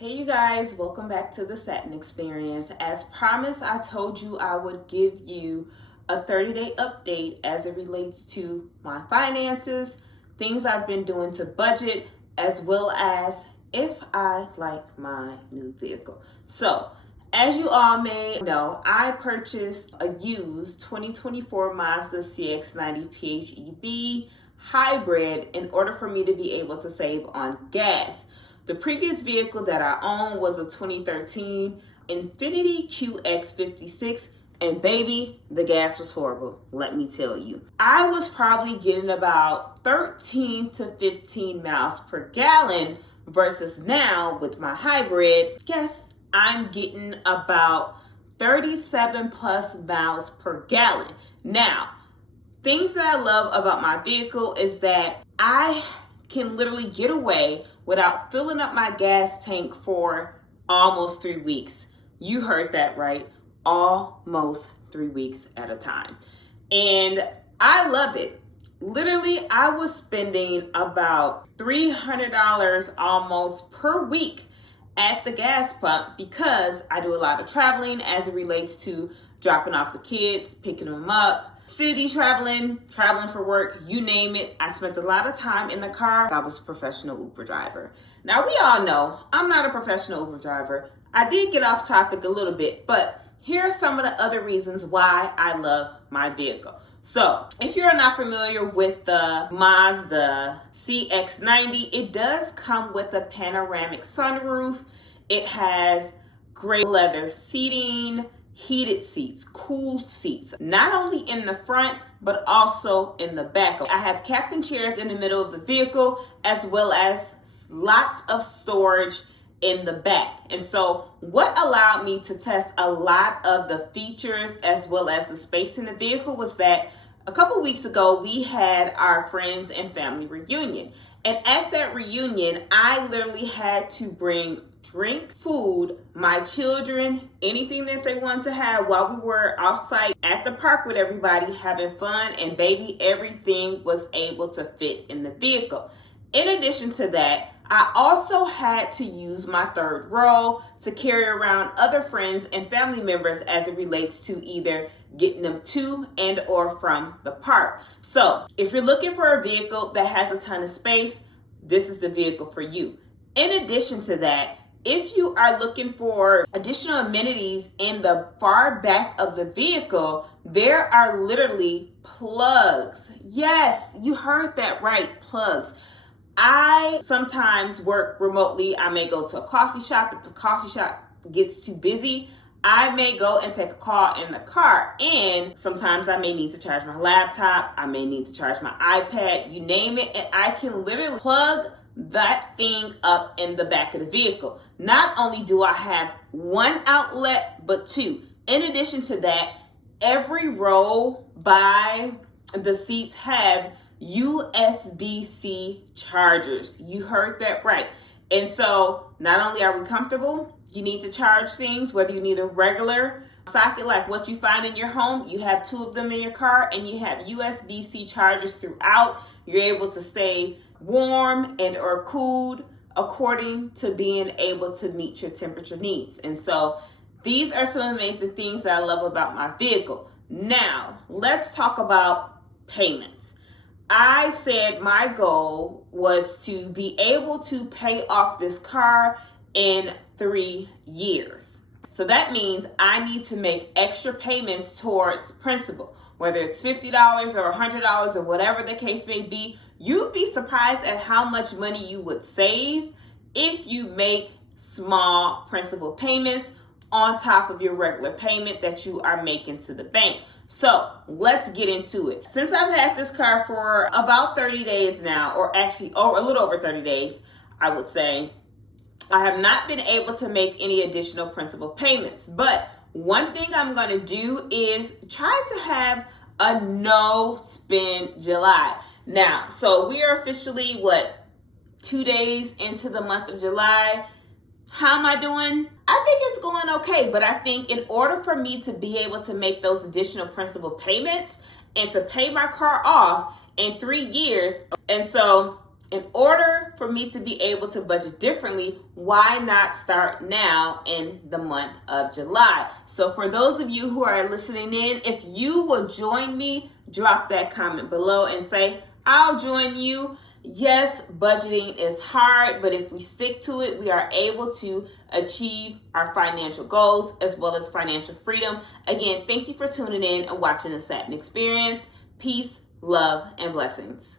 Hey you guys, welcome back to the Satin Experience. As promised, I told you I would give you a 30-day update as it relates to my finances, things I've been doing to budget, as well as if I like my new vehicle. So, as you all may know, I purchased a used 2024 Mazda CX-90 PHEV Hybrid in order for me to be able to save on gas. The previous vehicle that I owned was a 2013 Infiniti QX56, and baby, the gas was horrible, let me tell you. I was probably getting about 13 to 15 miles per gallon versus now with my hybrid, guess I'm getting about 37 plus miles per gallon. Now, things that I love about my vehicle is that I can literally get away without filling up my gas tank for almost 3 weeks. You heard that right, almost 3 weeks at a time. And I love it. Literally, I was spending about $300 almost per week at the gas pump because I do a lot of traveling as it relates to dropping off the kids, picking them up, city traveling for work, you name it. I spent a lot of time in the car. I was a professional Uber driver. Now, we all know I'm not a professional Uber driver. I did get off topic a little bit, but here are some of the other reasons why I love my vehicle. So, if you're not familiar with the Mazda CX-90, it does come with a panoramic sunroof. It has gray leather seating, heated seats, cool seats, not only in the front, but also in the back. I have captain chairs in the middle of the vehicle, as well as lots of storage in the back. And so what allowed me to test a lot of the features as well as the space in the vehicle was that a couple weeks ago, we had our friends and family reunion. And at that reunion, I literally had to bring drinks, food, my children, anything that they wanted to have while we were off-site at the park with everybody having fun, and baby, everything was able to fit in the vehicle. In addition to that, I also had to use my third row to carry around other friends and family members as it relates to either getting them to and or from the park. So if you're looking for a vehicle that has a ton of space, this is the vehicle for you. In addition to that, if you are looking for additional amenities in the far back of the vehicle, there are literally plugs. Yes, you heard that right, plugs. I sometimes work remotely. I may go to a coffee shop. If the coffee shop gets too busy, I may go and take a call in the car. And sometimes I may need to charge my laptop. I may need to charge my iPad, you name it. And I can literally plug that thing up in the back of the vehicle. Not only do I have one outlet, but two. In addition to that, every row by the seats have USB-C chargers. You heard that right. And so not only are we comfortable, you need to charge things, whether you need a regular socket like what you find in your home, you have two of them in your car, and you have USB-C chargers throughout. You're able to stay warm and or cooled according to being able to meet your temperature needs. And so these are some amazing things that I love about my vehicle. Now, let's talk about payments. I said my goal was to be able to pay off this car in 3 years. So that means I need to make extra payments towards principal, whether it's $50 or $100 or whatever the case may be. You'd be surprised at how much money you would save if you make small principal payments on top of your regular payment that you are making to the bank. So let's get into it. Since I've had this car for about 30 days now, or actually a little over 30 days, I would say, I have not been able to make any additional principal payments. But one thing I'm going to do is try to have a no spend July. Now, so we are officially, 2 days into the month of July. How am I doing? I think it's going okay, but I think in order for me to be able to make those additional principal payments and to pay my car off in 3 years, and so in order for me to be able to budget differently, why not start now in the month of July? So for those of you who are listening in, if you will join me, drop that comment below and say, I'll join you. Yes, budgeting is hard, but if we stick to it, we are able to achieve our financial goals as well as financial freedom. Again, thank you for tuning in and watching the Satin Experience. Peace, love, and blessings.